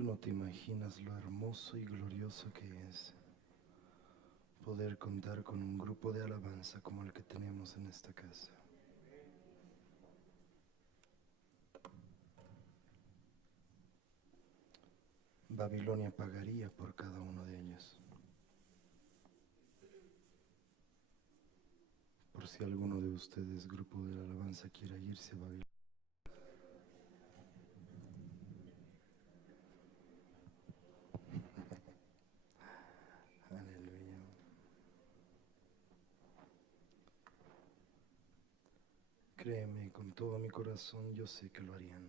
Tú no te imaginas lo hermoso y glorioso que es poder contar con un grupo de alabanza como el que tenemos en esta casa. Babilonia pagaría por cada uno de ellos. Por si alguno de ustedes, grupo de la alabanza, quiera irse a Babilonia. Aleluya. Créeme, con todo mi corazón yo sé que lo harían.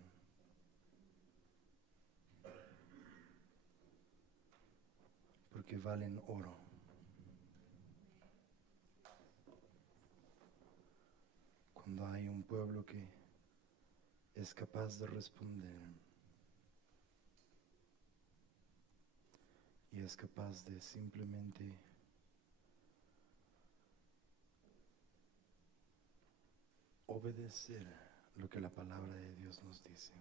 Porque valen oro. Cuando hay un pueblo que es capaz de responder y es capaz de simplemente obedecer lo que la palabra de Dios nos dice,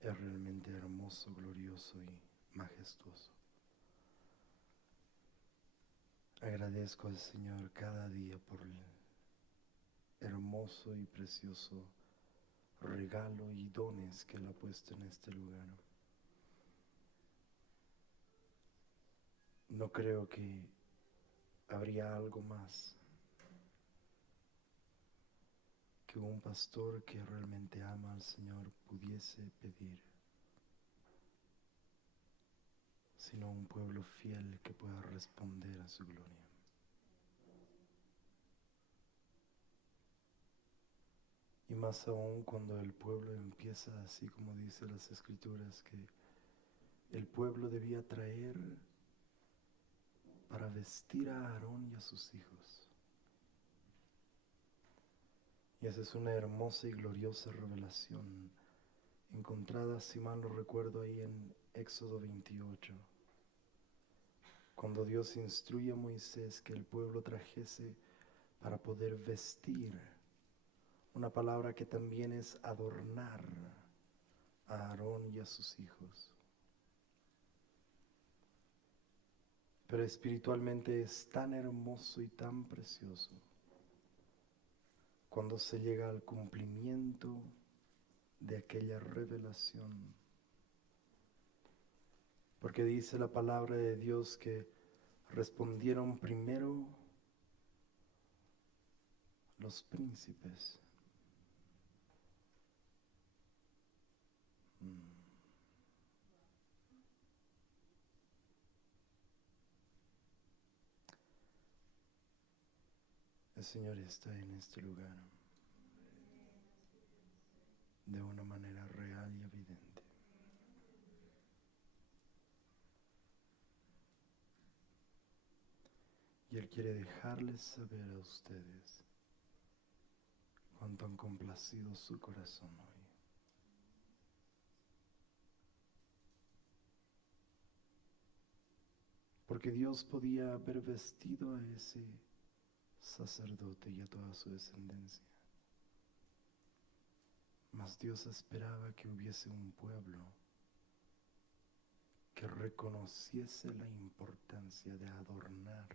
es realmente hermoso, glorioso y majestuoso. Agradezco al Señor cada día por el hermoso y precioso regalo y dones que Él ha puesto en este lugar. No creo que habría algo más que un pastor que realmente ama al Señor pudiese pedir, sino un pueblo fiel que pueda responder a su gloria. Y más aún cuando el pueblo empieza así como dice las Escrituras, que el pueblo debía traer para vestir a Aarón y a sus hijos. Y esa es una hermosa y gloriosa revelación encontrada, si mal no recuerdo, ahí en Éxodo 28, cuando Dios instruye a Moisés que el pueblo trajese para poder vestir, una palabra que también es adornar a Aarón y a sus hijos. Pero espiritualmente es tan hermoso y tan precioso cuando se llega al cumplimiento de aquella revelación. Porque dice la palabra de Dios que respondieron primero los príncipes. El Señor está en este lugar de una manera real y evidente. Y Él quiere dejarles saber a ustedes cuánto han complacido su corazón hoy. Porque Dios podía haber vestido a ese sacerdote y a toda su descendencia. Mas Dios esperaba que hubiese un pueblo que reconociese la importancia de adornar.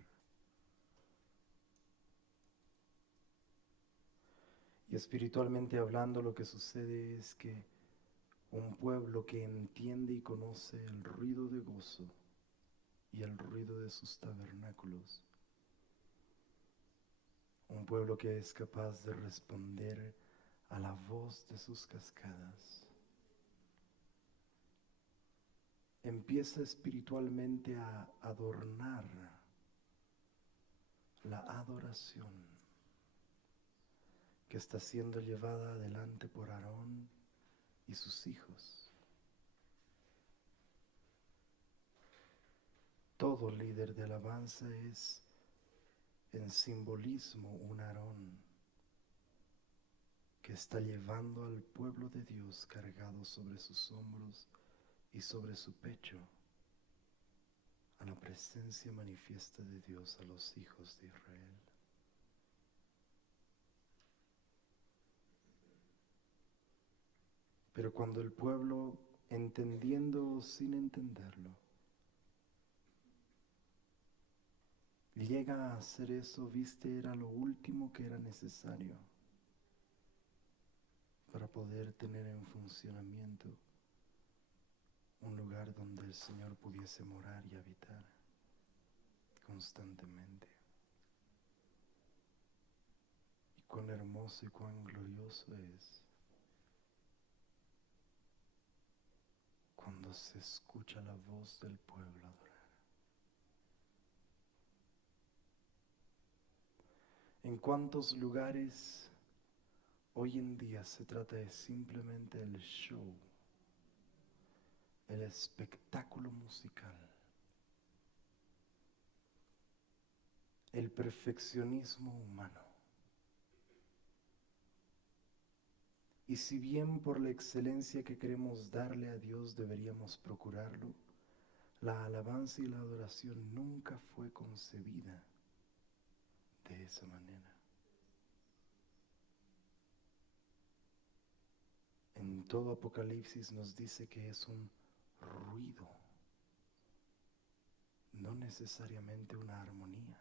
Y espiritualmente hablando, lo que sucede es que un pueblo que entiende y conoce el ruido de gozo y el ruido de sus tabernáculos, un pueblo que es capaz de responder a la voz de sus cascadas, empieza espiritualmente a adornar la adoración que está siendo llevada adelante por Aarón y sus hijos. Todo líder de alabanza es en simbolismo un Aarón que está llevando al pueblo de Dios cargado sobre sus hombros y sobre su pecho a la presencia manifiesta de Dios a los hijos de Israel. Pero cuando el pueblo entendiendo sin entenderlo. Llega a hacer eso, viste, era lo último que era necesario para poder tener en funcionamiento un lugar donde el Señor pudiese morar y habitar constantemente. Y cuán hermoso y cuán glorioso es cuando se escucha la voz del pueblo adorar. ¿En cuántos lugares hoy en día se trata de simplemente el show, el espectáculo musical, el perfeccionismo humano? Y si bien por la excelencia que queremos darle a Dios deberíamos procurarlo, la alabanza y la adoración nunca fue concebida de esa manera. En todo Apocalipsis nos dice que es un ruido, no necesariamente una armonía.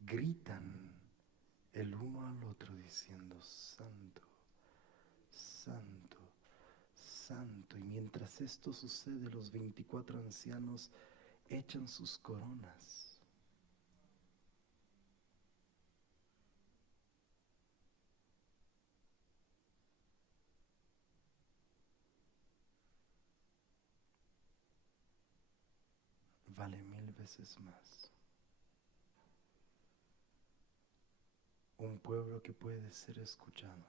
Gritan el uno al otro diciendo santo, santo, santo. Y mientras esto sucede, los 24 ancianos echan sus coronas. Vale 1000 veces más un pueblo que puede ser escuchado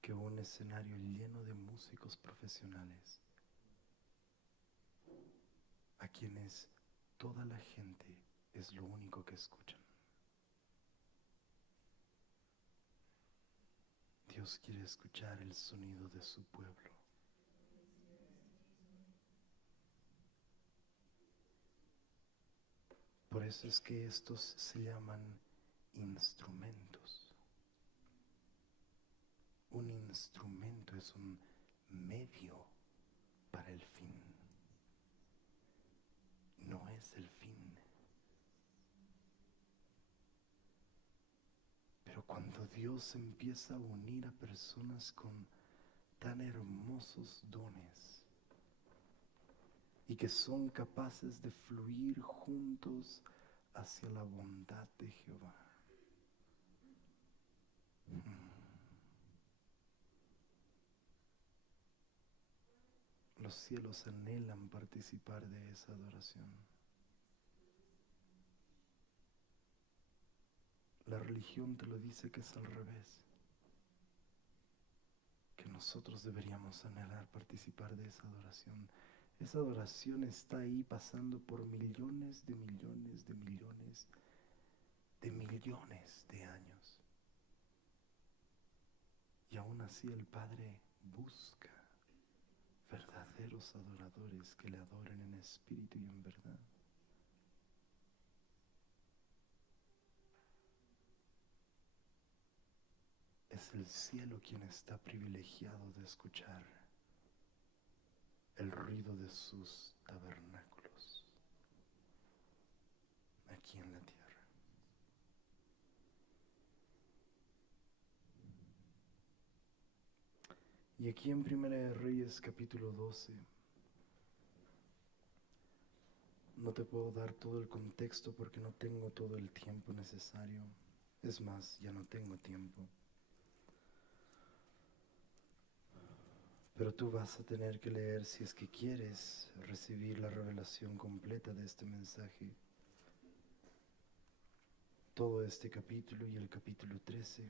que un escenario lleno de músicos profesionales a quienes toda la gente es lo único que escuchan. Dios quiere escuchar el sonido de su pueblo. Por eso es que estos se llaman instrumentos. Un instrumento es un medio para el fin, no es el fin. Pero cuando Dios empieza a unir a personas con tan hermosos dones y que son capaces de fluir juntos hacia la bondad de Jehová, los cielos anhelan participar de esa adoración. La religión te lo dice que es al revés, que nosotros deberíamos anhelar participar de esa adoración. Esa adoración está ahí pasando por millones de millones de millones de millones de años. Y aún así el Padre busca verdaderos adoradores que le adoren en espíritu y en verdad. Es el cielo quien está privilegiado de escuchar el ruido de sus tabernáculos aquí en la tierra. Y aquí en Primera de Reyes capítulo 12, no te puedo dar todo el contexto porque no tengo todo el tiempo necesario. Es más, ya no tengo tiempo. Pero tú vas a tener que leer si es que quieres recibir la revelación completa de este mensaje. Todo este capítulo y el capítulo 13.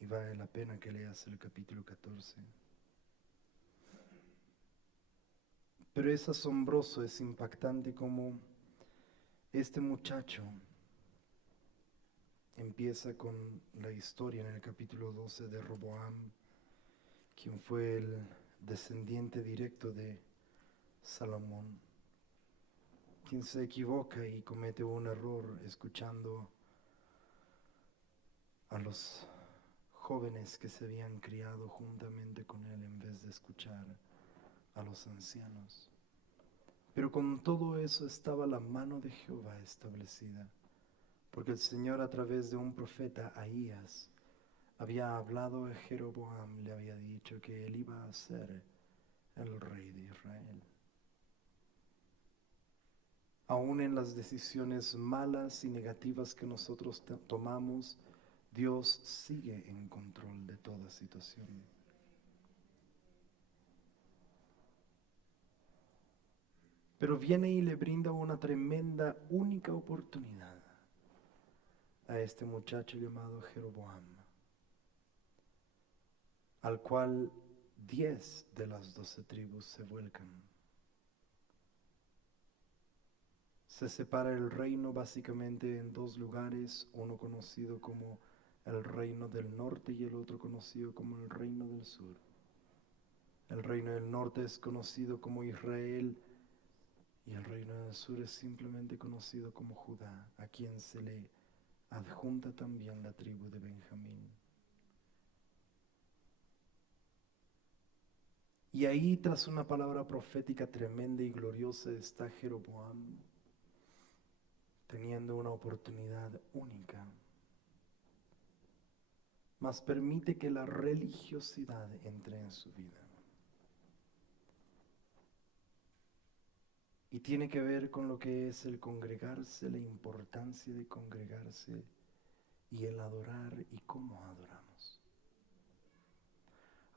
Y vale la pena que leas el capítulo 14. Pero es asombroso, es impactante como este muchacho empieza con la historia en el capítulo 12 de Roboam, quien fue el descendiente directo de Salomón, quien se equivoca y comete un error escuchando a los jóvenes que se habían criado juntamente con él en vez de escuchar a los ancianos. Pero con todo eso estaba la mano de Jehová establecida, porque el Señor a través de un profeta, Ahías, había hablado a Jeroboam, le había dicho que él iba a ser el rey de Israel. Aún en las decisiones malas y negativas que nosotros tomamos, Dios sigue en control de toda situación. Pero viene y le brinda una tremenda, única oportunidad a este muchacho llamado Jeroboam, al cual 10 de las 12 tribus se vuelcan. Se separa el reino básicamente en dos lugares, uno conocido como el reino del norte y el otro conocido como el reino del sur. El reino del norte es conocido como Israel y el reino del sur es simplemente conocido como Judá, a quien se le adjunta también la tribu de Benjamín. Y ahí, tras una palabra profética tremenda y gloriosa, está Jeroboam teniendo una oportunidad única. Mas permite que la religiosidad entre en su vida. Y tiene que ver con lo que es el congregarse, la importancia de congregarse y el adorar y cómo adoramos.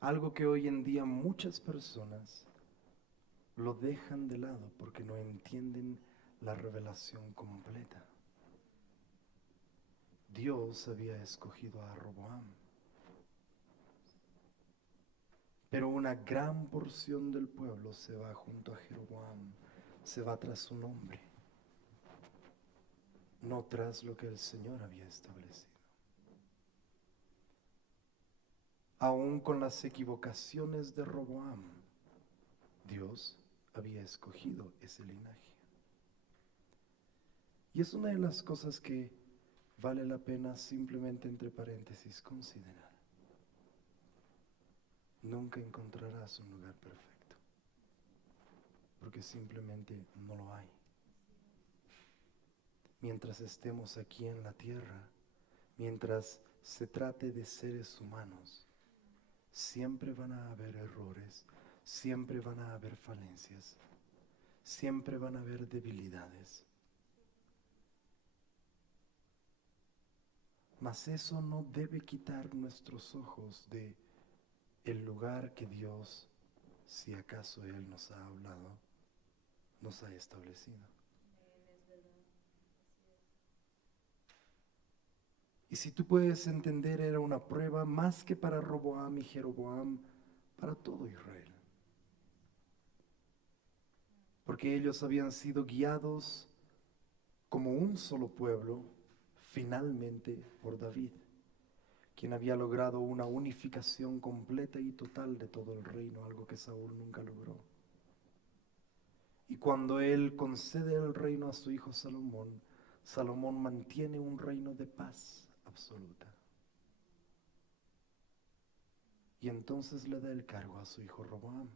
Algo que hoy en día muchas personas lo dejan de lado porque no entienden la revelación completa. Dios había escogido a Roboam, pero una gran porción del pueblo se va junto a Jeroboam, se va tras su nombre, no tras lo que el Señor había establecido. Aún con las equivocaciones de Roboam, Dios había escogido ese linaje. Y es una de las cosas que vale la pena simplemente entre paréntesis considerar. Nunca encontrarás un lugar perfecto, porque simplemente no lo hay. Mientras estemos aquí en la tierra, mientras se trate de seres humanos, siempre van a haber errores, siempre van a haber falencias, siempre van a haber debilidades. Mas eso no debe quitar nuestros ojos de el lugar que Dios, si acaso Él nos ha hablado, nos ha establecido. Y si tú puedes entender, era una prueba más que para Roboam y Jeroboam, para todo Israel. Porque ellos habían sido guiados como un solo pueblo, finalmente por David, quien había logrado una unificación completa y total de todo el reino, algo que Saúl nunca logró. Y cuando él concede el reino a su hijo Salomón, Salomón mantiene un reino de paz absoluta. Y entonces le da el cargo a su hijo Roboam.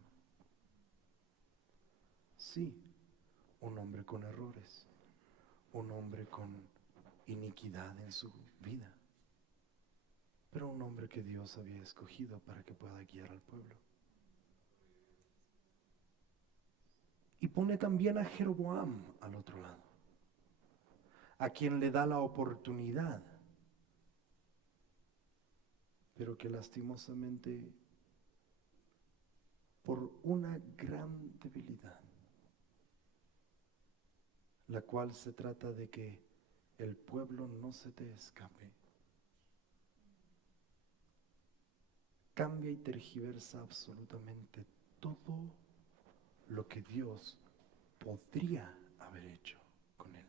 Sí, un hombre con errores, un hombre con iniquidad en su vida, pero un hombre que Dios había escogido para que pueda guiar al pueblo. Y pone también a Jeroboam al otro lado, a quien le da la oportunidad, pero que lastimosamente, por una gran debilidad, la cual se trata de que el pueblo no se te escape, cambia y tergiversa absolutamente todo lo que Dios podría haber hecho con él.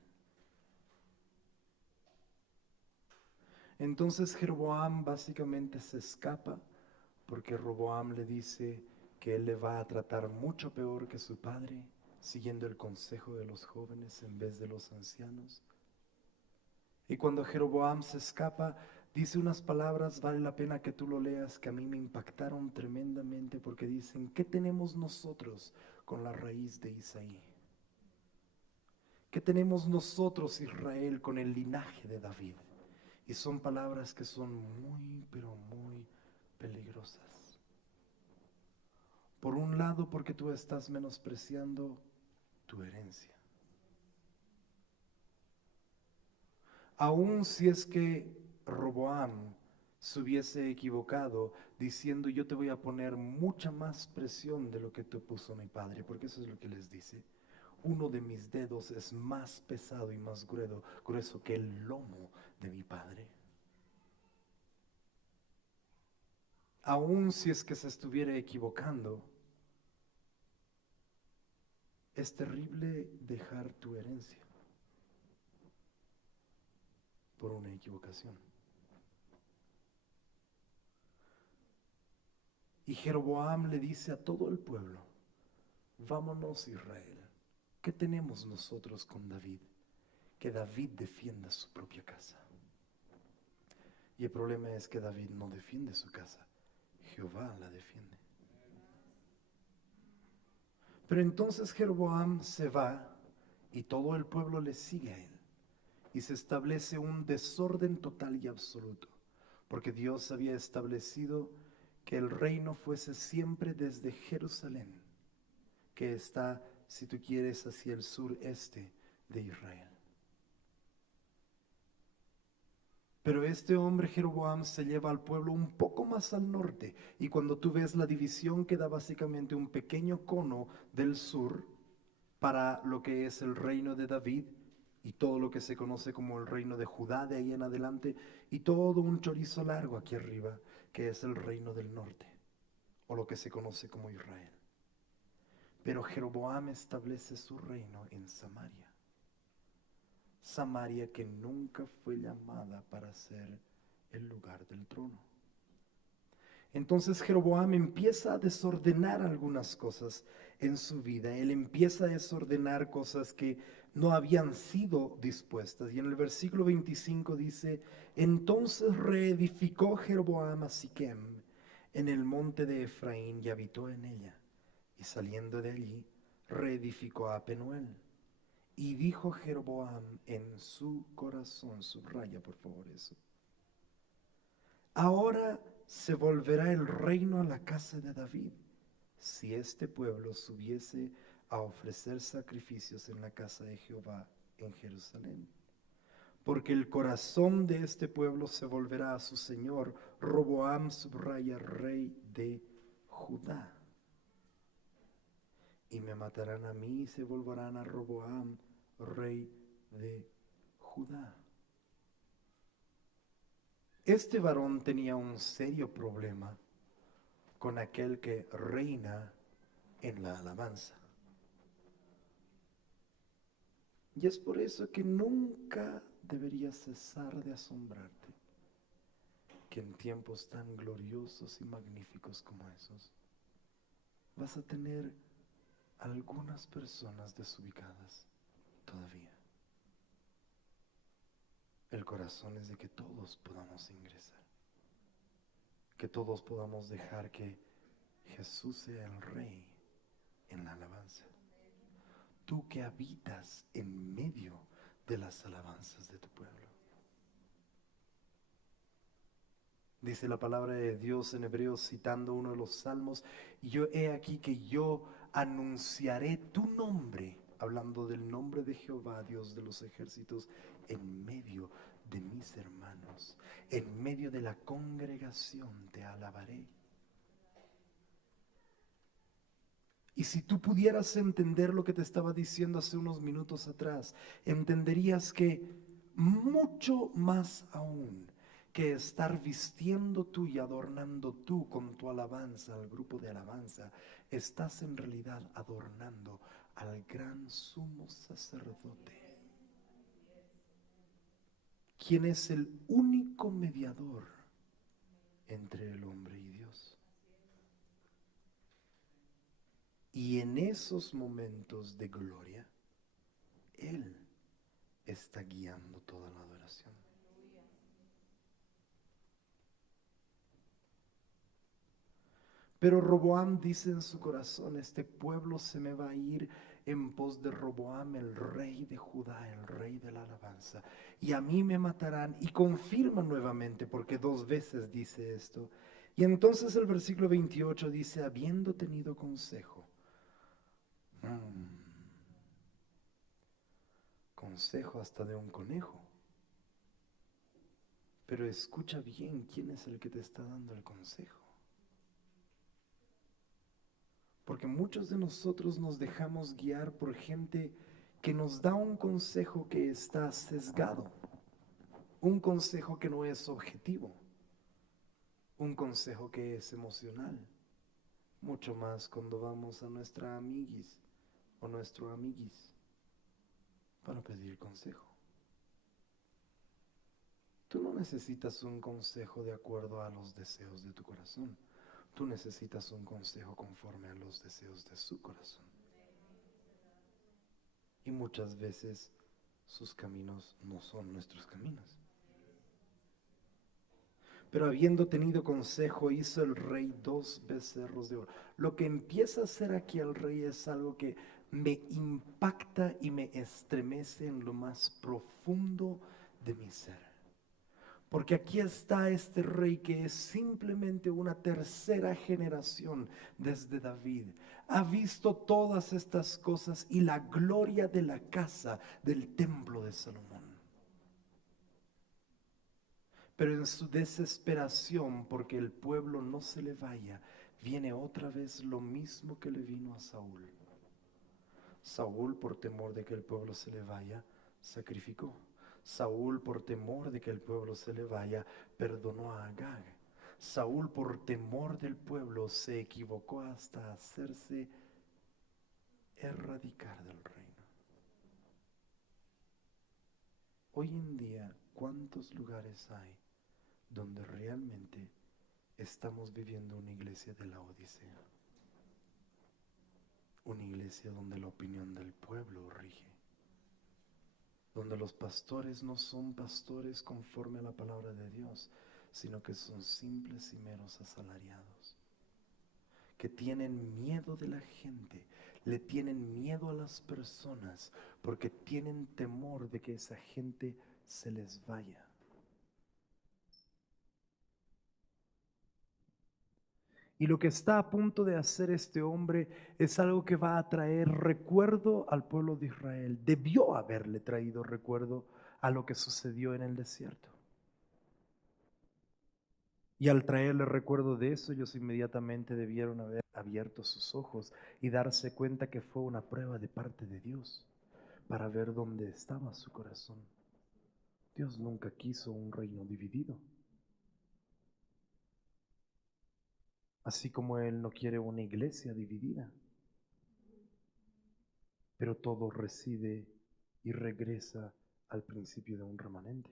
Entonces Jeroboam básicamente se escapa porque Roboam le dice que él le va a tratar mucho peor que su padre, siguiendo el consejo de los jóvenes en vez de los ancianos. Y cuando Jeroboam se escapa, Dice unas palabras, vale la pena que tú lo leas, que a mí me impactaron tremendamente porque dicen, ¿qué tenemos nosotros con la raíz de Isaí? ¿Qué tenemos nosotros, Israel, con el linaje de David? Y son palabras que son muy, pero muy peligrosas. Por un lado, porque tú estás menospreciando tu herencia. Aun si es que Roboam se hubiese equivocado diciendo yo te voy a poner mucha más presión de lo que te puso mi padre, porque eso es lo que les dice. Uno de mis dedos es más pesado y más grueso que el lomo de mi padre. Aun si es que se estuviera equivocando, es terrible dejar tu herencia por una equivocación. Y Jeroboam le dice a todo el pueblo, vámonos Israel, ¿qué tenemos nosotros con David? Que David defienda su propia casa. Y el problema es que David no defiende su casa, Jehová la defiende. Pero entonces Jeroboam se va y todo el pueblo le sigue a él. Y se establece un desorden total y absoluto, porque Dios había establecido que el reino fuese siempre desde Jerusalén, que está, si tú quieres, hacia el sureste de Israel. Pero este hombre Jeroboam se lleva al pueblo un poco más al norte, y cuando tú ves la división queda básicamente un pequeño cono del sur para lo que es el reino de David y todo lo que se conoce como el reino de Judá de ahí en adelante, y todo un chorizo largo aquí arriba que es el reino del norte o lo que se conoce como Israel. Pero Jeroboam establece su reino en Samaria. Samaria que nunca fue llamada para ser el lugar del trono. Entonces Jeroboam empieza a desordenar algunas cosas en su vida. Él empieza a desordenar cosas que no habían sido dispuestas. Y en el versículo 25 dice, entonces reedificó Jeroboam a Siquem en el monte de Efraín y habitó en ella. Y saliendo de allí, reedificó a Penuel. Y dijo Jeroboam en su corazón, subraya por favor eso, ahora se volverá el reino a la casa de David, si este pueblo subiese a ofrecer sacrificios en la casa de Jehová en Jerusalén. Porque el corazón de este pueblo se volverá a su señor, Roboam, subraya, rey de Judá. Y me matarán a mí y se volverán a Roboam, rey de Judá. Este varón tenía un serio problema con aquel que reina en la alabanza. Y es por eso que nunca deberías cesar de asombrarte que en tiempos tan gloriosos y magníficos como esos vas a tener algunas personas desubicadas todavía. El corazón es de que todos podamos ingresar, que todos podamos dejar que Jesús sea el Rey en la alabanza. Tú que habitas en medio de las alabanzas de tu pueblo. Dice la palabra de Dios en Hebreos citando uno de los salmos, y yo he aquí que yo anunciaré tu nombre, hablando del nombre de Jehová, Dios de los ejércitos, en medio de mis hermanos, en medio de la congregación te alabaré. Y si tú pudieras entender lo que te estaba diciendo hace unos minutos atrás, entenderías que mucho más aún que estar vistiendo tú y adornando tú con tu alabanza al grupo de alabanza, estás en realidad adornando al gran sumo sacerdote, quien es el único mediador entre el hombre y Dios. Y en esos momentos de gloria, Él está guiando toda la adoración. Pero Roboam dice en su corazón, este pueblo se me va a ir en pos de Roboam, el rey de Judá, el rey de la alabanza. Y a mí me matarán. Y confirma nuevamente, porque 2 veces dice esto. Y entonces el versículo 28 dice, habiendo tenido consejo. Consejo hasta de un conejo. Pero escucha bien quién es el que te está dando el consejo. Porque muchos de nosotros nos dejamos guiar por gente que nos da un consejo que está sesgado, un consejo que no es objetivo, un consejo que es emocional, mucho más cuando vamos a nuestra amiguis o nuestro amiguis para pedir consejo. Tú no necesitas un consejo de acuerdo a los deseos de tu corazón. Tú necesitas un consejo conforme a los deseos de su corazón. Y muchas veces sus caminos no son nuestros caminos. Pero habiendo tenido consejo, hizo el rey 2 becerros de oro. Lo que empieza a hacer aquí el rey es algo que me impacta y me estremece en lo más profundo de mi ser. Porque aquí está este rey que es simplemente una tercera generación desde David. Ha visto todas estas cosas y la gloria de la casa del templo de Salomón. Pero en su desesperación, porque el pueblo no se le vaya, viene otra vez lo mismo que le vino a Saúl. Saúl, por temor de que el pueblo se le vaya, sacrificó. Saúl, por temor de que el pueblo se le vaya, perdonó a Agag. Saúl, por temor del pueblo, se equivocó hasta hacerse erradicar del reino. Hoy en día, ¿cuántos lugares hay donde realmente estamos viviendo una iglesia de la Odisea? Una iglesia donde la opinión del pueblo rige, donde los pastores no son pastores conforme a la palabra de Dios, sino que son simples y meros asalariados, que tienen miedo de la gente, le tienen miedo a las personas, porque tienen temor de que esa gente se les vaya. Y lo que está a punto de hacer este hombre es algo que va a traer recuerdo al pueblo de Israel. Debió haberle traído recuerdo a lo que sucedió en el desierto. Y al traerle recuerdo de eso, ellos inmediatamente debieron haber abierto sus ojos y darse cuenta que fue una prueba de parte de Dios para ver dónde estaba su corazón. Dios nunca quiso un reino dividido. Así como Él no quiere una iglesia dividida. Pero todo reside y regresa al principio de un remanente.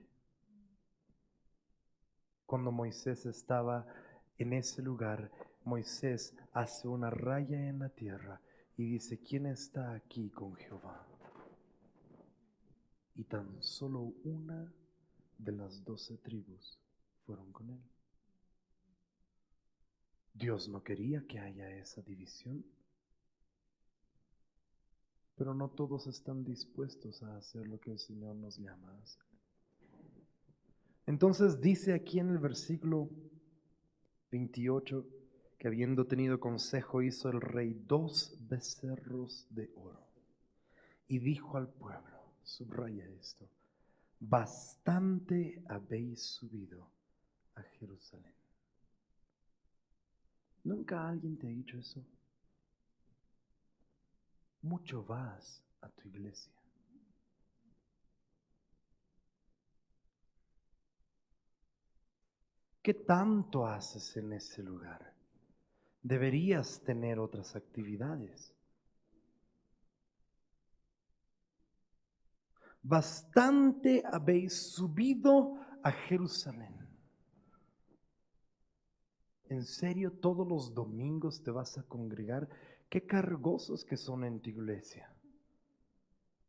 Cuando Moisés estaba en ese lugar, Moisés hace una raya en la tierra y dice, ¿quién está aquí con Jehová? Y tan solo una de las 12 tribus fueron con él. Dios no quería que haya esa división, pero no todos están dispuestos a hacer lo que el Señor nos llama a hacer. Entonces dice aquí en el versículo 28 que habiendo tenido consejo hizo el rey 2 becerros de oro y dijo al pueblo, subraya esto, bastante habéis subido a Jerusalén. ¿Nunca alguien te ha dicho eso? Mucho vas a tu iglesia. ¿Qué tanto haces en ese lugar? Deberías tener otras actividades. Bastante habéis subido a Jerusalén. ¿En serio todos los domingos te vas a congregar? Qué cargosos que son en tu iglesia.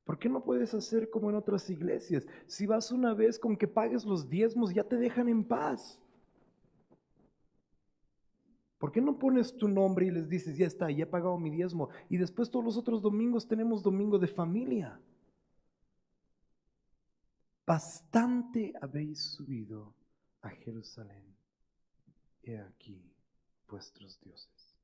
¿Por qué no puedes hacer como en otras iglesias? Si vas una vez con que pagues los diezmos, ya te dejan en paz. ¿Por qué no pones tu nombre y les dices, ya está, ya he pagado mi diezmo? Y después todos los otros domingos tenemos domingo de familia. Bastante habéis subido a Jerusalén. He aquí vuestros dioses.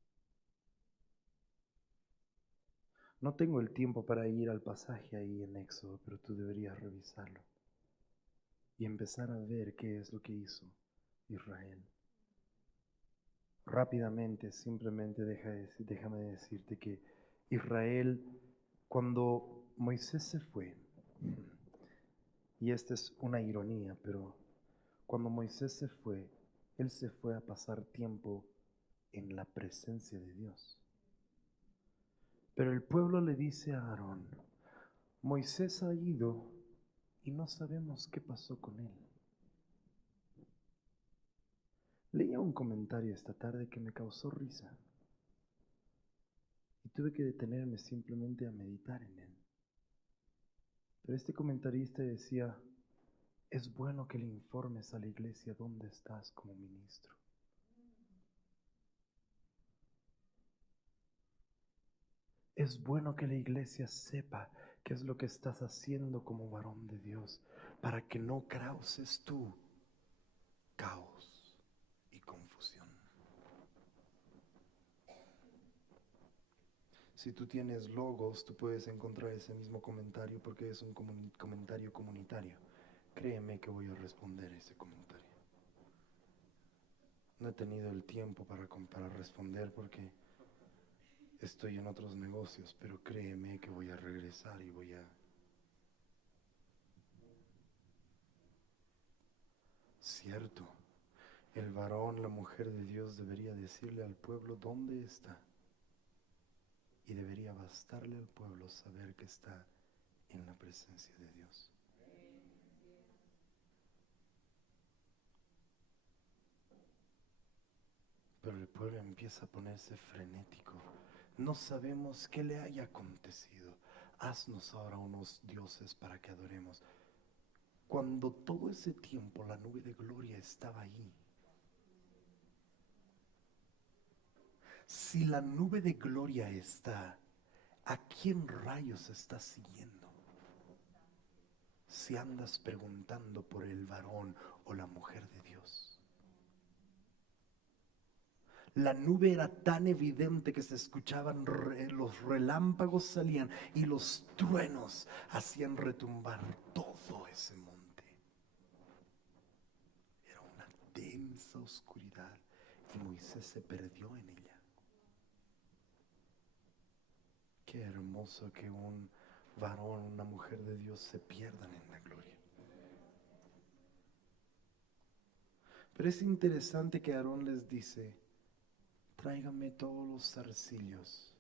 No tengo el tiempo para ir al pasaje ahí en Éxodo, pero tú deberías revisarlo y empezar a ver qué es lo que hizo Israel. Rápidamente, simplemente déjame decirte que Israel, cuando Moisés se fue, y esta es una ironía, pero cuando Moisés se fue, él se fue a pasar tiempo en la presencia de Dios. Pero el pueblo le dice a Aarón, Moisés ha ido y no sabemos qué pasó con él. Leía un comentario esta tarde que me causó risa y tuve que detenerme simplemente a meditar en él. Pero este comentarista decía, es bueno que le informes a la iglesia dónde estás como ministro. Es bueno que la iglesia sepa qué es lo que estás haciendo como varón de Dios, para que no causes tú caos y confusión. Si tú tienes logos, tú puedes encontrar ese mismo comentario porque es un comentario comunitario. Créeme que voy a responder ese comentario. No he tenido el tiempo para responder porque estoy en otros negocios, pero créeme que voy a regresar y voy a... Cierto, el varón, la mujer de Dios debería decirle al pueblo dónde está. Y debería bastarle al pueblo saber que está en la presencia de Dios. Pero el pueblo empieza a ponerse frenético. No sabemos qué le haya acontecido. Haznos ahora unos dioses para que adoremos. Cuando todo ese tiempo la nube de gloria estaba ahí. Si la nube de gloria está, ¿a quién rayos estás siguiendo? Si andas preguntando por el varón o la mujer de Dios. La nube era tan evidente que se escuchaban, los relámpagos salían y los truenos hacían retumbar todo ese monte. Era una densa oscuridad y Moisés se perdió en ella. Qué hermoso que un varón, una mujer de Dios se pierdan en la gloria. Pero es interesante que Aarón les dice, tráigame todos los zarcillos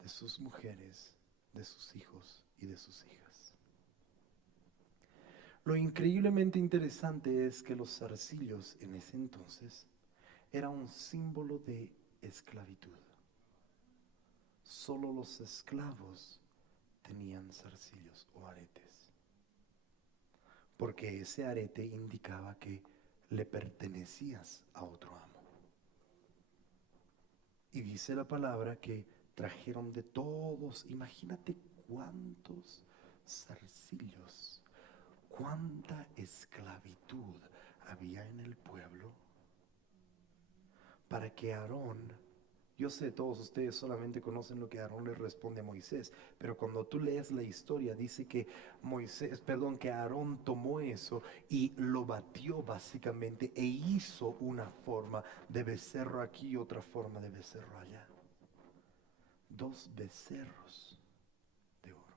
de sus mujeres, de sus hijos y de sus hijas. Lo increíblemente interesante es que los zarcillos en ese entonces era un símbolo de esclavitud. Solo los esclavos tenían zarcillos o aretes, porque ese arete indicaba que le pertenecías a otro amo. Y dice la palabra que trajeron de todos, imagínate cuántos zarcillos, cuánta esclavitud había en el pueblo, para que Aarón, yo sé, todos ustedes solamente conocen lo que Aarón le responde a Moisés, pero cuando tú lees la historia dice que que Aarón tomó eso y lo batió básicamente e hizo una forma de becerro aquí y otra forma de becerro allá. 2 becerros de oro.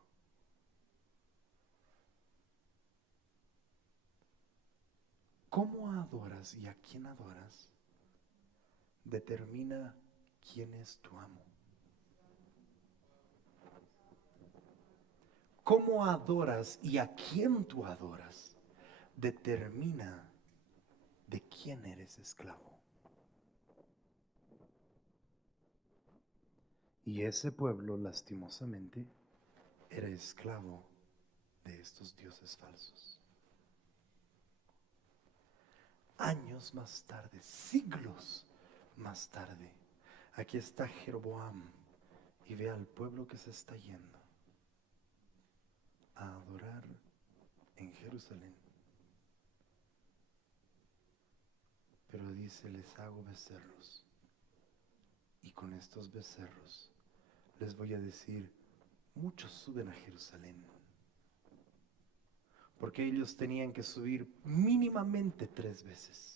¿Cómo adoras y a quién adoras? Determina quién es tu amo. ¿Cómo adoras y a quién tú adoras? Determina de quién eres esclavo. Y ese pueblo, lastimosamente, era esclavo de estos dioses falsos. Años más tarde, siglos más tarde, aquí está Jeroboam y ve al pueblo que se está yendo a adorar en Jerusalén. Pero dice, les hago becerros. Y con estos becerros les voy a decir, muchos suben a Jerusalén. Porque ellos tenían que subir mínimamente 3 veces.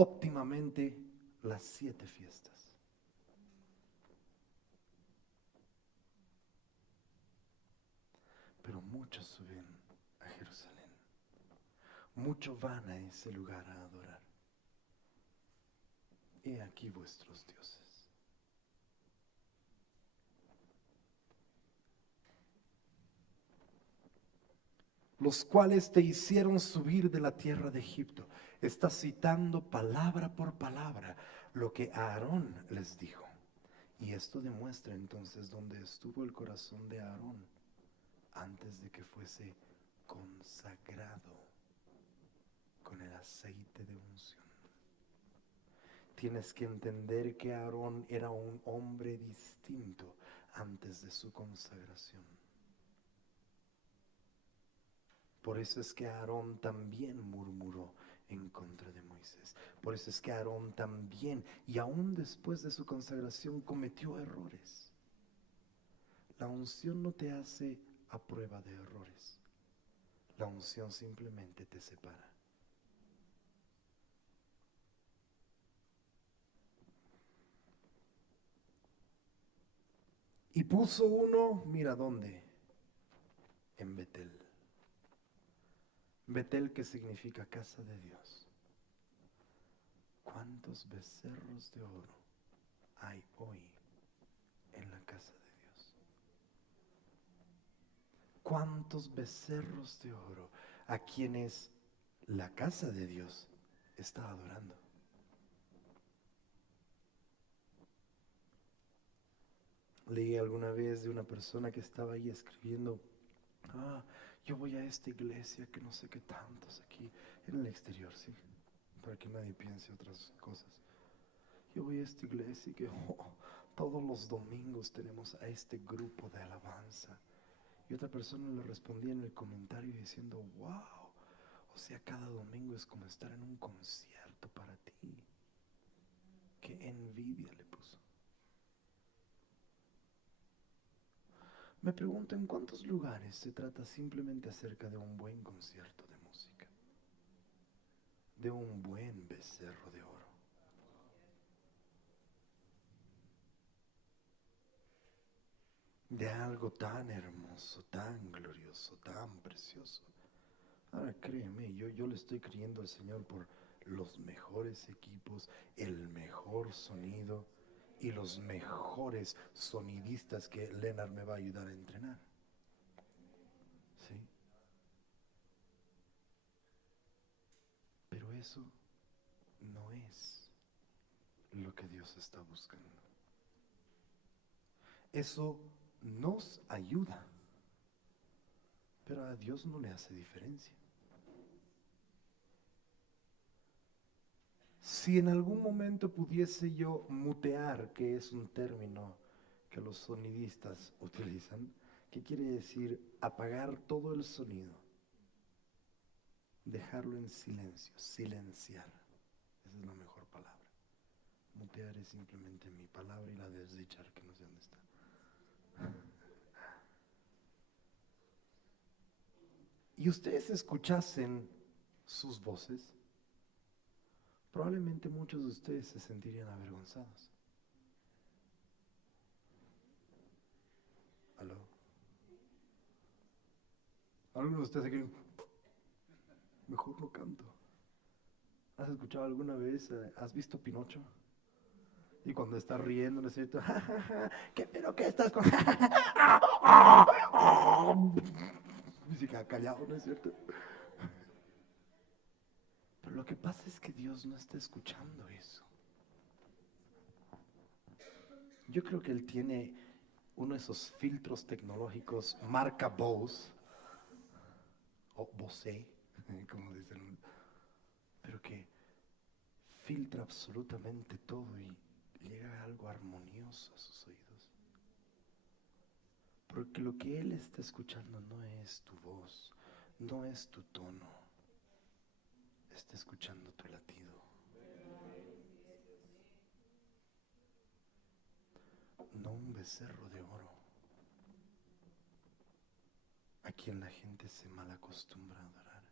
Óptimamente las 7 fiestas. Pero muchos suben a Jerusalén. Muchos van a ese lugar a adorar. He aquí vuestros dioses. Los cuales te hicieron subir de la tierra de Egipto. Está citando palabra por palabra lo que Aarón les dijo. Y esto demuestra entonces dónde estuvo el corazón de Aarón antes de que fuese consagrado con el aceite de unción. Tienes que entender que Aarón era un hombre distinto antes de su consagración. Por eso es que Aarón también murmuró en contra de Moisés. Por eso es que Aarón también, y aún después de su consagración, cometió errores. La unción no te hace a prueba de errores. La unción simplemente te separa. Y puso uno, mira dónde, en Betel. Betel, que significa casa de Dios. ¿Cuántos becerros de oro hay hoy en la casa de Dios? ¿Cuántos becerros de oro a quienes la casa de Dios está adorando? Leí alguna vez de una persona que estaba ahí escribiendo, yo voy a esta iglesia que no sé qué tantos aquí, en el exterior, sí, para que nadie piense otras cosas. Yo voy a esta iglesia y que todos los domingos tenemos a este grupo de alabanza. Y otra persona le respondía en el comentario diciendo, wow, o sea, cada domingo es como estar en un concierto para ti. Qué envidia le puso. Me pregunto en cuántos lugares se trata simplemente acerca de un buen concierto de música, de un buen becerro de oro. De algo tan hermoso, tan glorioso, tan precioso. Ahora créeme, yo le estoy creyendo al Señor por los mejores equipos, el mejor sonido y los mejores sonidistas que Leonard me va a ayudar a entrenar. ¿Sí? Pero eso no es lo que Dios está buscando. Eso nos ayuda, pero a Dios no le hace diferencia. Si en algún momento pudiese yo mutear, que es un término que los sonidistas utilizan, que quiere decir apagar todo el sonido, dejarlo en silencio, silenciar, esa es la mejor palabra. Mutear es simplemente mi palabra y la de Richard, que no sé dónde está. Y ustedes escuchasen sus voces, probablemente muchos de ustedes se sentirían avergonzados. ¿Aló? Algunos de ustedes se creen, mejor no canto. ¿Has escuchado alguna vez, has visto Pinocho? Y cuando está riendo, ¿no es cierto? ¿Pero qué estás con...? Y se queda callado, ¿no es cierto? Pero lo que pasa es que Dios no está escuchando eso. Yo creo que Él tiene uno de esos filtros tecnológicos marca Bose, o Bose, como dicen, filtra absolutamente todo y llega algo armonioso a sus oídos. Porque lo que Él está escuchando no es tu voz, no es tu tono, está escuchando tu latido. No un becerro de oro, a quien la gente se mal acostumbra a adorar.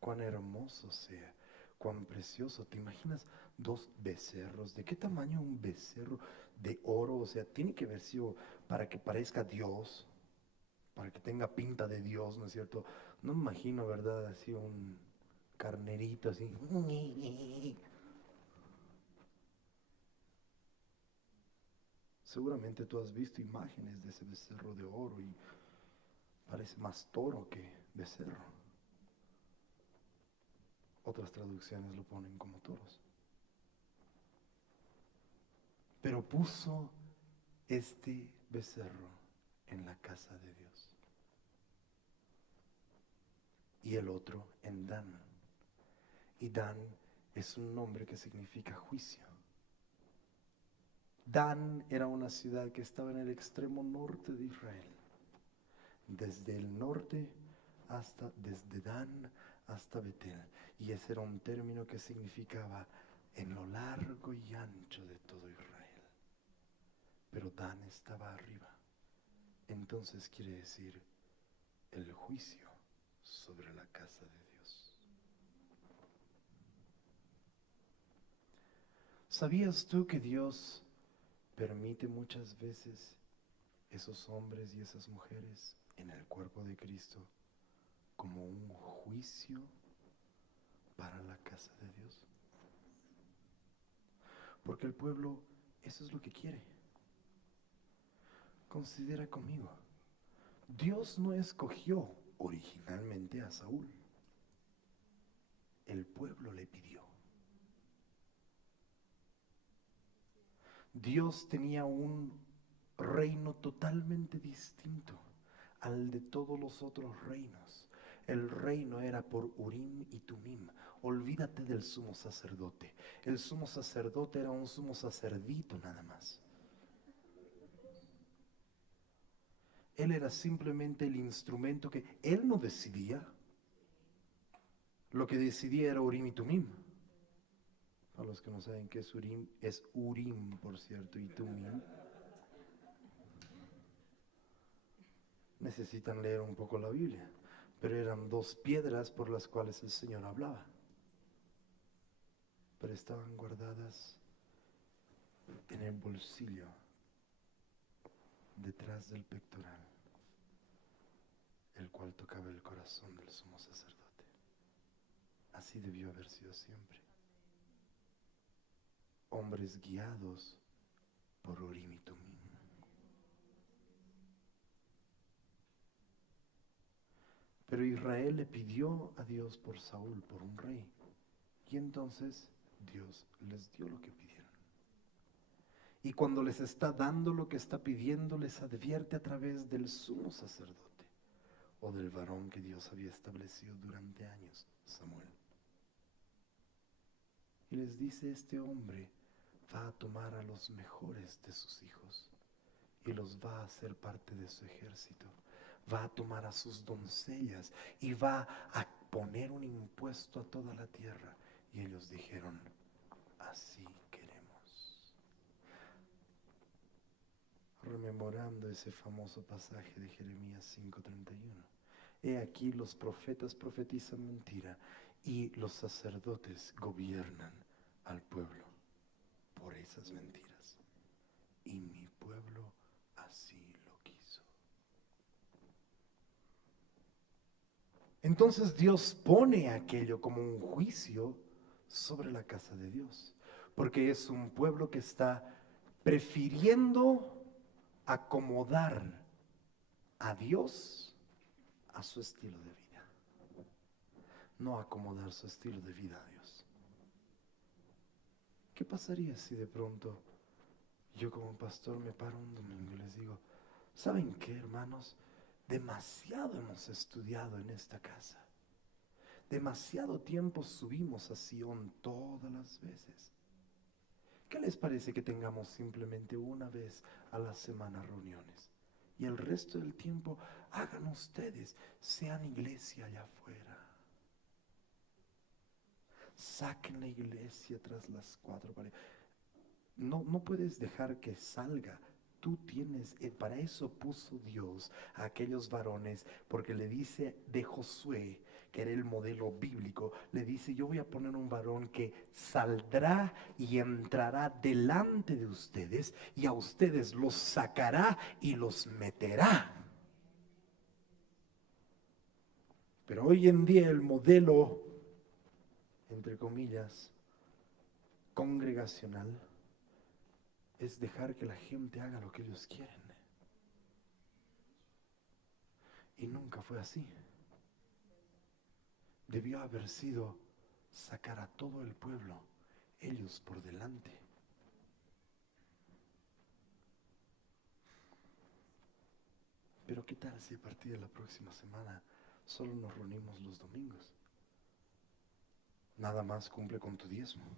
Cuán hermoso sea, cuán precioso. ¿Te imaginas dos becerros? ¿De qué tamaño un becerro de oro? O sea, tiene que haber sido para que parezca Dios, para que tenga pinta de Dios, ¿no es cierto? No me imagino, ¿verdad? Así un carnerito así. Seguramente tú has visto imágenes de ese becerro de oro y parece más toro que becerro. Otras traducciones lo ponen como toros. Pero puso este becerro en la casa de Dios y el otro en Dan. Y Dan es un nombre que significa juicio. Dan era una ciudad que estaba en el extremo norte de Israel. Desde el norte desde Dan hasta Betel. Y ese era un término que significaba en lo largo y ancho de todo Israel. Pero Dan estaba arriba. Entonces quiere decir el juicio sobre la casa de Dios. ¿Sabías tú que Dios permite muchas veces esos hombres y esas mujeres en el cuerpo de Cristo como un juicio para la casa de Dios? Porque el pueblo eso es lo que quiere. Considera conmigo, Dios no escogió originalmente a Saúl, el pueblo le pidió. Dios tenía un reino totalmente distinto al de todos los otros reinos. El reino era por Urim y Tumim. Olvídate del sumo sacerdote. El sumo sacerdote era un sumo sacerdito nada más. Él era simplemente el instrumento que él no decidía. Lo que decidía era Urim y Tumim. Para los que no saben qué es Urim, por cierto, y Tumim. Necesitan leer un poco la Biblia. Pero eran dos piedras por las cuales el Señor hablaba. Pero estaban guardadas en el bolsillo, detrás del pectoral, el cual tocaba el corazón del sumo sacerdote. Así debió haber sido siempre. Hombres guiados por Urim y Tumim. Pero Israel le pidió a Dios por Saúl, por un rey. Y entonces Dios les dio lo que pidieron. Y cuando les está dando lo que está pidiendo, les advierte a través del sumo sacerdote o del varón que Dios había establecido durante años, Samuel. Y les dice, este hombre va a tomar a los mejores de sus hijos y los va a hacer parte de su ejército. Va a tomar a sus doncellas y va a poner un impuesto a toda la tierra. Y ellos dijeron, así queremos. Rememorando ese famoso pasaje de Jeremías 5:31. He aquí los profetas profetizan mentira y los sacerdotes gobiernan al pueblo por esas mentiras. Y mi pueblo así lo quiso. Entonces Dios pone aquello como un juicio sobre la casa de Dios, porque es un pueblo que está prefiriendo acomodar a Dios a su estilo de vida, no acomodar su estilo de vida a Dios. ¿Qué pasaría si de pronto yo como pastor me paro un domingo y les digo, ¿saben qué, hermanos? Demasiado hemos estudiado en esta casa. demasiado tiempo subimos a Sión todas las veces. ¿Qué les parece que tengamos simplemente una vez a la semana reuniones? Y el resto del tiempo hagan ustedes, sean iglesia allá afuera. Saquen la iglesia tras las cuatro paredes. No puedes dejar que salga. Tú tienes, para eso puso Dios a aquellos varones, porque le dice de Josué, que era el modelo bíblico, le dice: yo voy a poner un varón que saldrá y entrará delante de ustedes, y a ustedes los sacará y los meterá. Pero hoy en día el modelo, entre comillas, congregacional, es dejar que la gente haga lo que ellos quieren. Y nunca fue así. Debió haber sido sacar a todo el pueblo, ellos por delante. Pero ¿qué tal si a partir de la próxima semana solo nos reunimos los domingos? Nada más cumple con tu diezmo.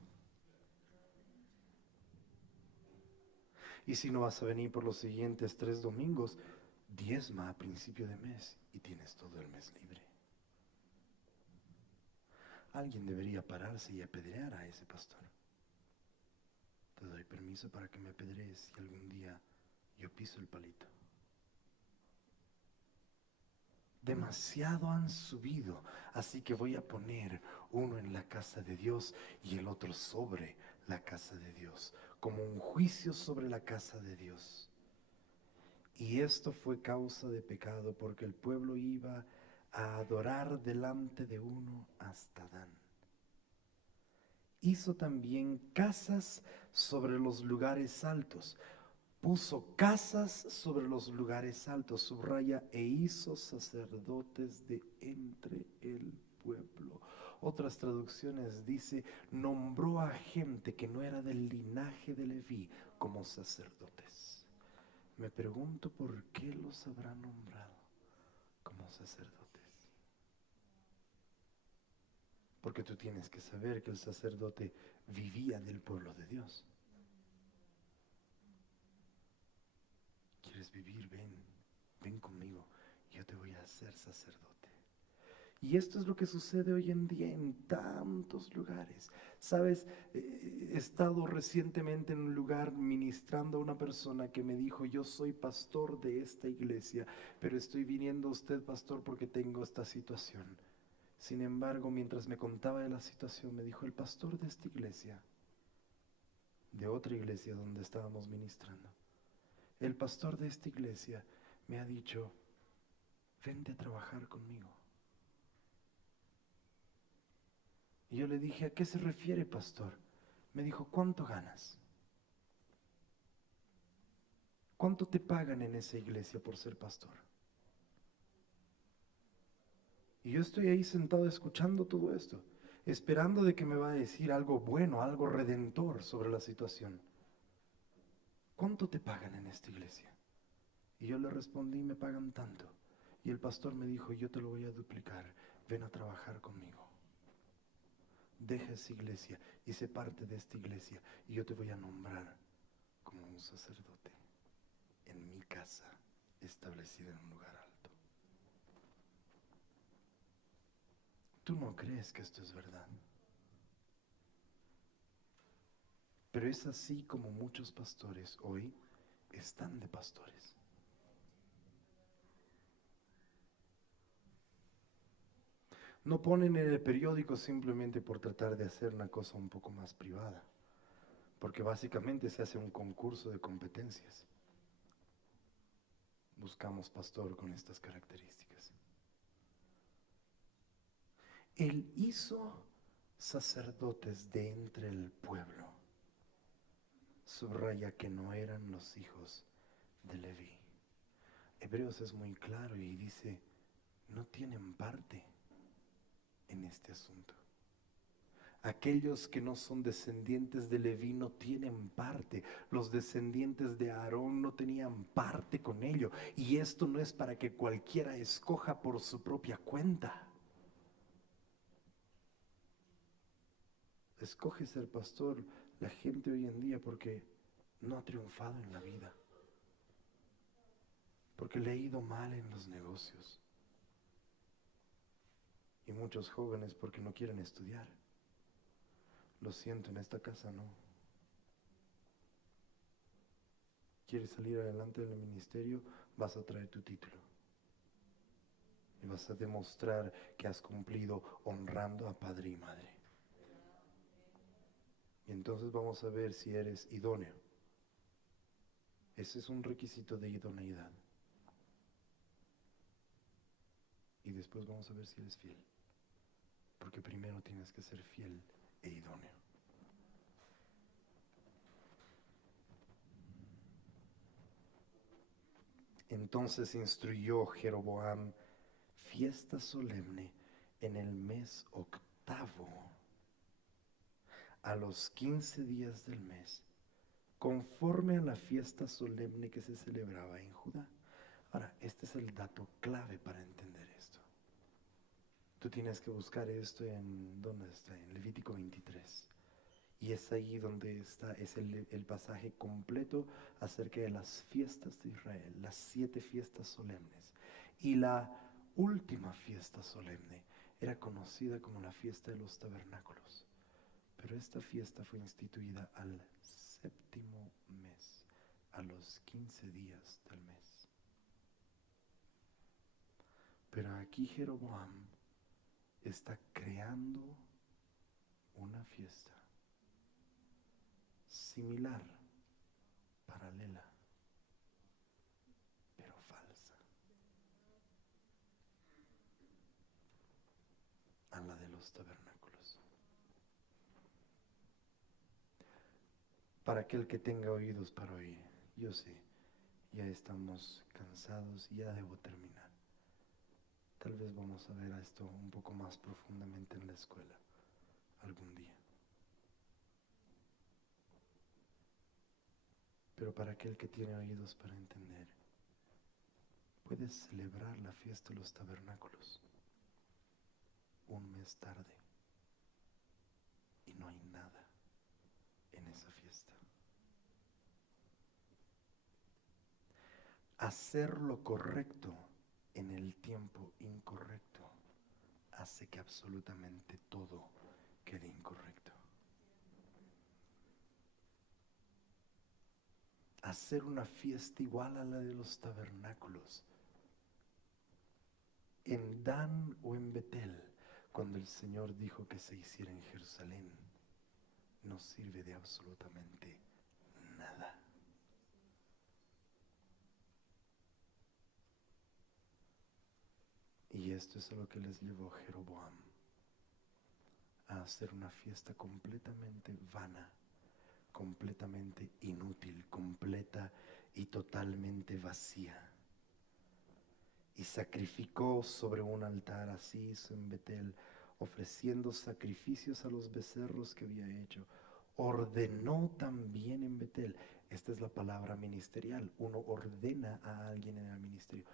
Y si no vas a venir por los siguientes 3 domingos, diezma a principio de mes y tienes todo el mes libre. Alguien debería pararse y apedrear a ese pastor. Te doy permiso para que me apedrees si algún día yo piso el palito. Demasiado han subido, así que voy a poner uno en la casa de Dios y el otro sobre la casa de Dios, como un juicio sobre la casa de Dios. Y esto fue causa de pecado, porque el pueblo iba a adorar delante de uno hasta Dan. Hizo también casas sobre los lugares altos. Puso casas sobre los lugares altos, subraya, e hizo sacerdotes de entre el pueblo. Otras traducciones dice, nombró a gente que no era del linaje de Leví como sacerdotes. Me pregunto por qué los habrá nombrado como sacerdotes. Porque tú tienes que saber que el sacerdote vivía del pueblo de Dios. ¿Quieres vivir? Ven conmigo, yo te voy a hacer sacerdote. Y esto es lo que sucede hoy en día en tantos lugares. Sabes, he estado recientemente en un lugar ministrando a una persona que me dijo: yo soy pastor de esta iglesia, pero estoy viniendo a usted, pastor, porque tengo esta situación. Sin embargo, mientras me contaba de la situación, me dijo: el pastor de esta iglesia, de otra iglesia donde estábamos ministrando, el pastor de esta iglesia me ha dicho: vente a trabajar conmigo. Y yo le dije: ¿a qué se refiere, pastor? Me dijo: ¿cuánto ganas? ¿Cuánto te pagan en esa iglesia por ser pastor? Y yo estoy ahí sentado escuchando todo esto, esperando de que me va a decir algo bueno, algo redentor sobre la situación. ¿Cuánto te pagan en esta iglesia? Y yo le respondí: me pagan tanto. Y el pastor me dijo: yo te lo voy a duplicar, ven a trabajar conmigo. Deja esa iglesia y sé parte de esta iglesia, y yo te voy a nombrar como un sacerdote en mi casa, establecida en un lugar alto. Tú no crees que esto es verdad, pero es así como muchos pastores hoy están de pastores. No ponen en el periódico simplemente por tratar de hacer una cosa un poco más privada, porque básicamente se hace un concurso de competencias. Buscamos pastor con estas características. Él hizo sacerdotes de entre el pueblo. Subraya que no eran los hijos de Leví. Hebreos es muy claro y dice: no tienen parte en este asunto. Aquellos que no son descendientes de Leví no tienen parte. Los descendientes de Aarón no tenían parte con ello. Y esto no es para que cualquiera escoja por su propia cuenta. escoge ser pastor la gente hoy en día porque no ha triunfado en la vida, porque le ha ido mal en los negocios. Y muchos jóvenes porque no quieren estudiar. Lo siento, en esta casa no. ¿Quieres salir adelante en el ministerio? Vas a traer tu título. Y vas a demostrar que has cumplido honrando a padre y madre. Y entonces vamos a ver si eres idóneo. Ese es un requisito de idoneidad. Y después vamos a ver si eres fiel. Porque primero tienes que ser fiel e idóneo. Entonces instruyó Jeroboam fiesta solemne en el mes octavo, a los 15 días del mes, conforme a la fiesta solemne que se celebraba en Judá. Ahora, este es el dato clave para entender esto. Tú tienes que buscar esto ¿dónde está? En Levítico 23. Y es ahí donde está, es el pasaje completo acerca de las fiestas de Israel, las 7 fiestas solemnes. Y la última fiesta solemne era conocida como la fiesta de los tabernáculos. Pero esta fiesta fue instituida al 7º mes, a los 15 días del mes. Pero aquí Jeroboam está creando una fiesta similar, paralela, pero falsa a la de los tabernáculos. Para aquel que tenga oídos para oír, yo sé, ya estamos cansados y ya debo terminar. Tal vez vamos a ver a esto un poco más profundamente en la escuela algún día. Pero para aquel que tiene oídos para entender, puedes celebrar la fiesta de los tabernáculos un mes tarde y no hay nada en esa fiesta. Hacer lo correcto en el tiempo incorrecto hace que absolutamente todo quede incorrecto. Hacer una fiesta igual a la de los tabernáculos en Dan o en Betel, cuando el Señor dijo que se hiciera en Jerusalén, no sirve de absolutamente nada. Y esto es a lo que les llevó Jeroboam, a hacer una fiesta completamente vana, completamente inútil, completa y totalmente vacía. Y sacrificó sobre un altar, así hizo en Betel, ofreciendo sacrificios a los becerros que había hecho. Ordenó también en Betel, esta es la palabra ministerial, uno ordena a alguien en el ministerio.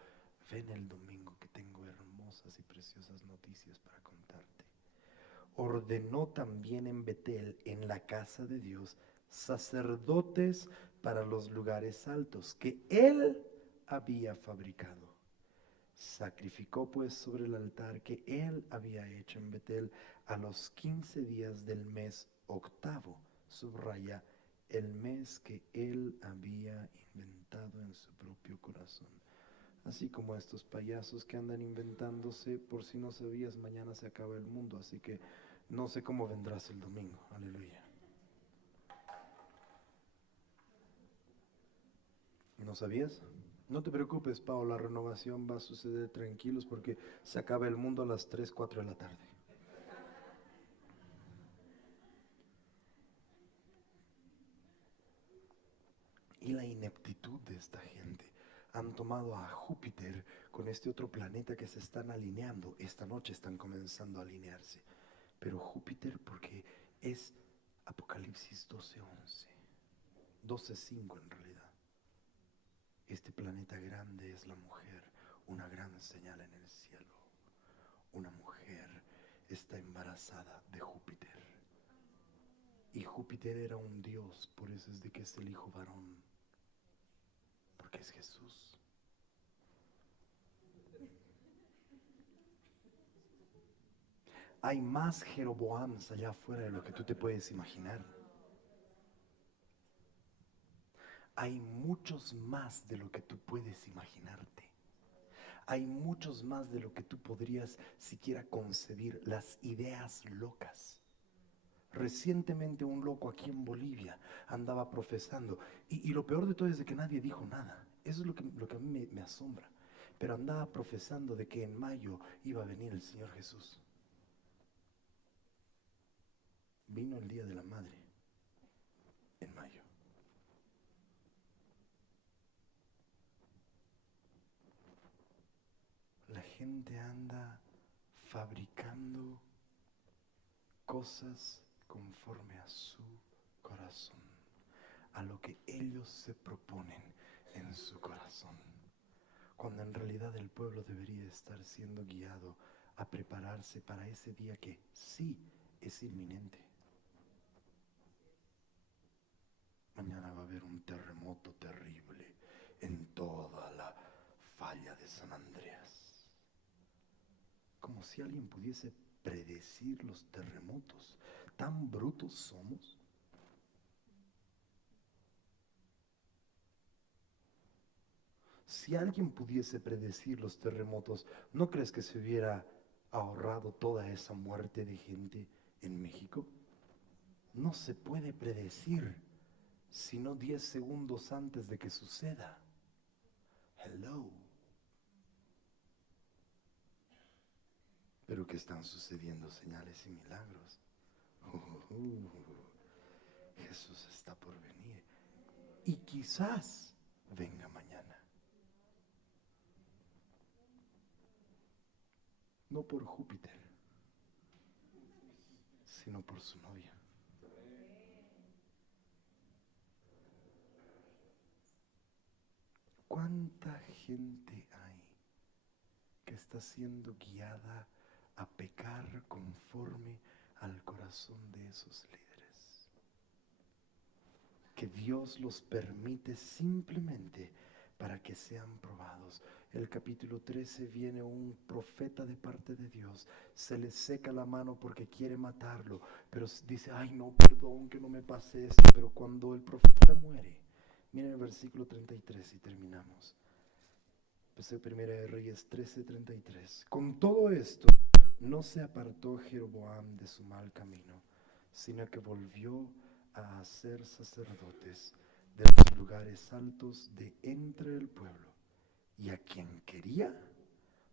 Ven el domingo que tengo hermosas y preciosas noticias para contarte. Ordenó también en Betel, en la casa de Dios, sacerdotes para los lugares altos que él había fabricado. Sacrificó pues sobre el altar que él había hecho en Betel a los 15 días del mes octavo, subraya, el mes que él había inventado en su propio corazón. Así como estos payasos que andan inventándose, por si no sabías, mañana se acaba el mundo, así que no sé cómo vendrás el domingo, aleluya. ¿No sabías? No te preocupes, Pau, la renovación va a suceder tranquilos porque se acaba el mundo a las 3, 4 de la tarde. Y la ineptitud de esta gente. Han tomado a Júpiter con este otro planeta que se están alineando. Esta noche están comenzando a alinearse. Pero Júpiter porque es Apocalipsis 12:11. 12:5 en realidad. Este planeta grande es la mujer, una gran señal en el cielo. Una mujer está embarazada de Júpiter. Y Júpiter era un dios, por eso es de que es el hijo varón, porque es Jesús. Hay más Jeroboams allá afuera de lo que tú te puedes imaginar. Hay muchos más de lo que tú puedes imaginarte. Hay muchos más de lo que tú podrías siquiera concebir. Las ideas locas. Recientemente un loco aquí en Bolivia andaba profesando. Y lo peor de todo es de que nadie dijo nada. Eso es lo que a mí me asombra. Pero andaba profesando de que en mayo iba a venir el Señor Jesús. Vino el Día de la Madre en mayo. La gente anda fabricando cosas conforme a su corazón, a lo que ellos se proponen en su corazón, cuando en realidad el pueblo debería estar siendo guiado a prepararse para ese día que sí es inminente. Mañana va a haber un terremoto terrible en toda la falla de San Andreas. Como si alguien pudiese predecir los terremotos. ¿Tan brutos somos? Si alguien pudiese predecir los terremotos, ¿no crees que se hubiera ahorrado toda esa muerte de gente en México? No se puede predecir, sino 10 segundos antes de que suceda. Hello. Pero que están sucediendo señales y milagros. Jesús está por venir. Y quizás venga mañana. No por Júpiter, sino por su novia. ¿Cuánta gente hay que está siendo guiada a pecar conforme al corazón de esos líderes? Que Dios los permite simplemente para que sean probados. El capítulo 13 viene un profeta de parte de Dios, se le seca la mano porque quiere matarlo, pero dice, ay no, perdón que no me pase esto. Pero cuando el profeta muere, miren el versículo 33 y terminamos. Primera de Reyes 13:33. Con todo esto, no se apartó Jeroboam de su mal camino, sino que volvió a hacer sacerdotes de los lugares altos de entre el pueblo, y a quien quería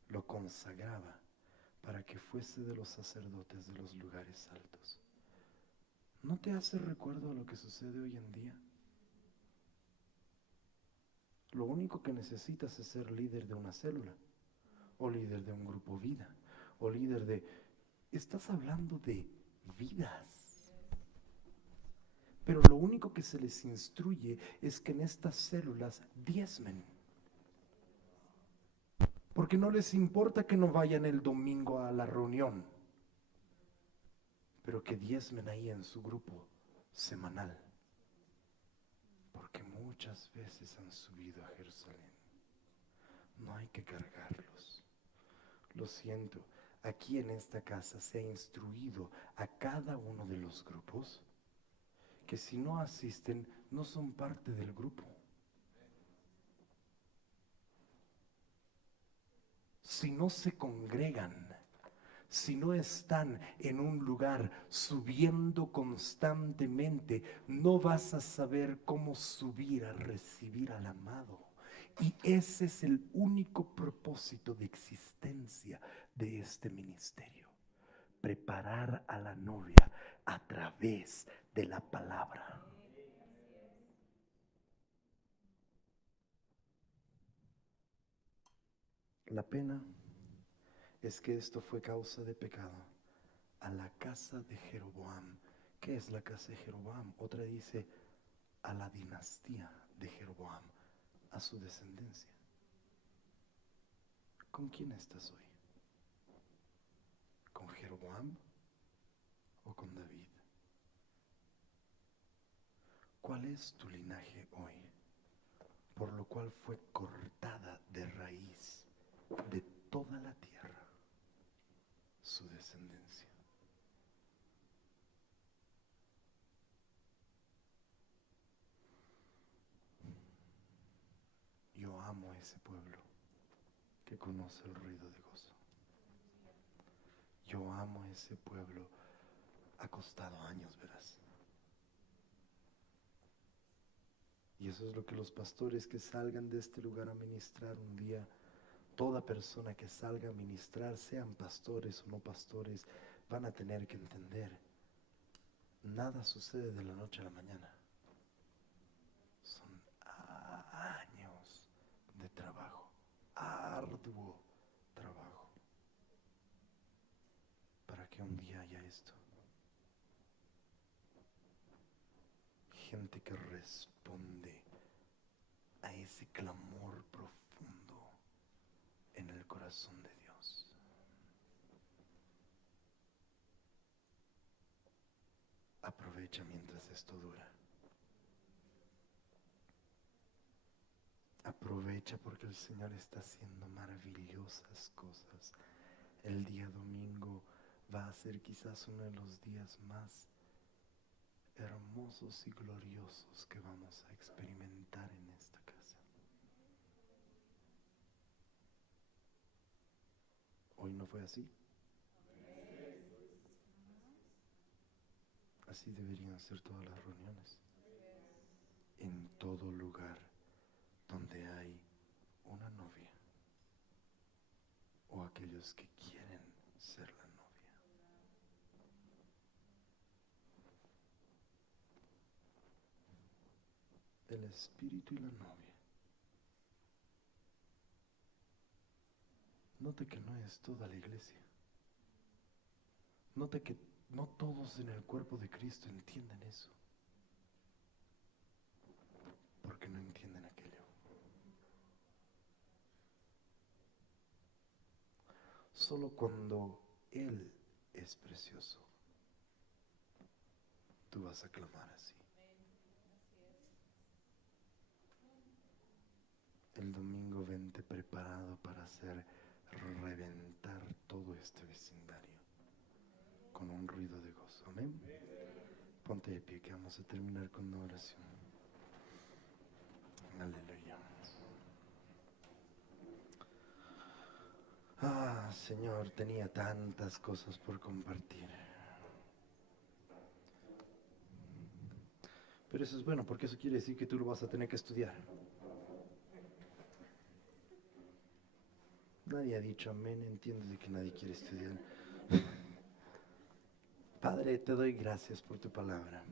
lo consagraba para que fuese de los sacerdotes de los lugares altos. ¿No te hace recuerdo a lo que sucede hoy en día? Lo único que necesitas es ser líder de una célula, o líder de un grupo vida, o líder de... Estás hablando de vidas. Pero lo único que se les instruye es que en estas células diezmen. Porque no les importa que no vayan el domingo a la reunión, pero que diezmen ahí en su grupo semanal. Porque muchas veces han subido a Jerusalén. No hay que cargarlos. Lo siento, aquí en esta casa se ha instruido a cada uno de los grupos que si no asisten, no son parte del grupo. Si no se congregan, si no están en un lugar subiendo constantemente, no vas a saber cómo subir a recibir al amado. Y ese es el único propósito de existencia de este ministerio: preparar a la novia a través de la palabra. La pena es que esto fue causa de pecado a la casa de Jeroboam. ¿Qué es la casa de Jeroboam? Otra dice a la dinastía de Jeroboam, a su descendencia. ¿Con quién estás hoy? ¿Con Jeroboam o con David? ¿Cuál es tu linaje hoy? Por lo cual fue cortada de raíz de toda la tierra su descendencia. Yo amo a ese pueblo que conoce el ruido de gozo. Yo amo a ese pueblo. Ha costado años, verás. Y eso es lo que los pastores que salgan de este lugar a ministrar un día, toda persona que salga a ministrar, sean pastores o no pastores, van a tener que entender. Nada sucede de la noche a la mañana. Son años de trabajo, arduo trabajo, para que un día haya esto. Gente que responde a ese clamor profundo en el corazón de Dios. Aprovecha mientras esto dura. Aprovecha porque el Señor está haciendo maravillosas cosas. El día domingo va a ser quizás uno de los días más hermosos y gloriosos que vamos a experimentar en esta casa. Hoy no fue así. Así deberían ser todas las reuniones. En todo lugar donde hay una novia o aquellos que quieren ser la novia. El espíritu y la novia. Note que no es toda la iglesia. Note que no todos en el cuerpo de Cristo entienden eso. Porque no entienden aquello. Solo cuando Él es precioso, tú vas a clamar así. El domingo vente preparado para hacer reventar todo este vecindario con un ruido de gozo. Amén. Ponte de pie que vamos a terminar con una oración. Aleluya. Ah, Señor, tenía tantas cosas por compartir. Pero eso es bueno, porque eso quiere decir que tú lo vas a tener que estudiar. Nadie ha dicho amén, entiendo de que nadie quiere estudiar. Padre, te doy gracias por tu palabra.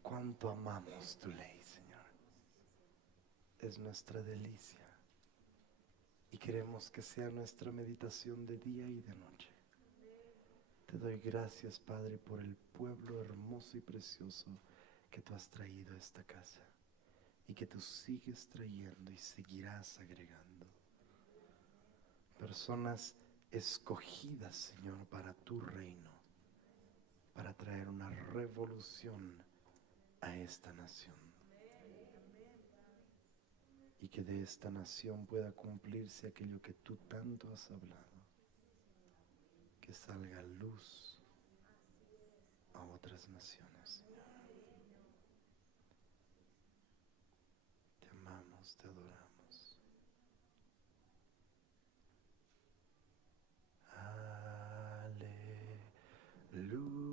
Cuánto amamos tu ley, Señor. Es nuestra delicia. Y queremos que sea nuestra meditación de día y de noche. Te doy gracias, Padre, por el pueblo hermoso y precioso que tú has traído a esta casa. Y que tú sigues trayendo y seguirás agregando. Personas escogidas, Señor, para tu reino. Para traer una revolución a esta nación. Y que de esta nación pueda cumplirse aquello que tú tanto has hablado. Que salga luz a otras naciones, Señor. Te amamos, te adoramos. Aleluya.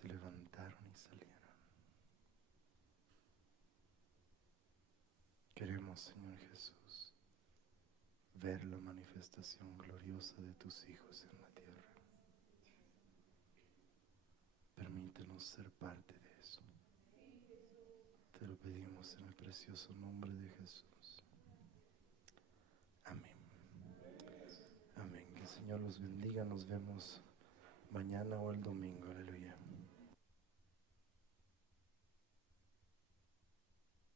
se levantaron y salieron. Queremos, Señor Jesús, ver la manifestación gloriosa de tus hijos en la tierra. Permítenos ser parte de eso. Te lo pedimos en el precioso nombre de Jesús. Amén. Amén. Que el Señor los bendiga. Nos vemos mañana o el domingo. Aleluya.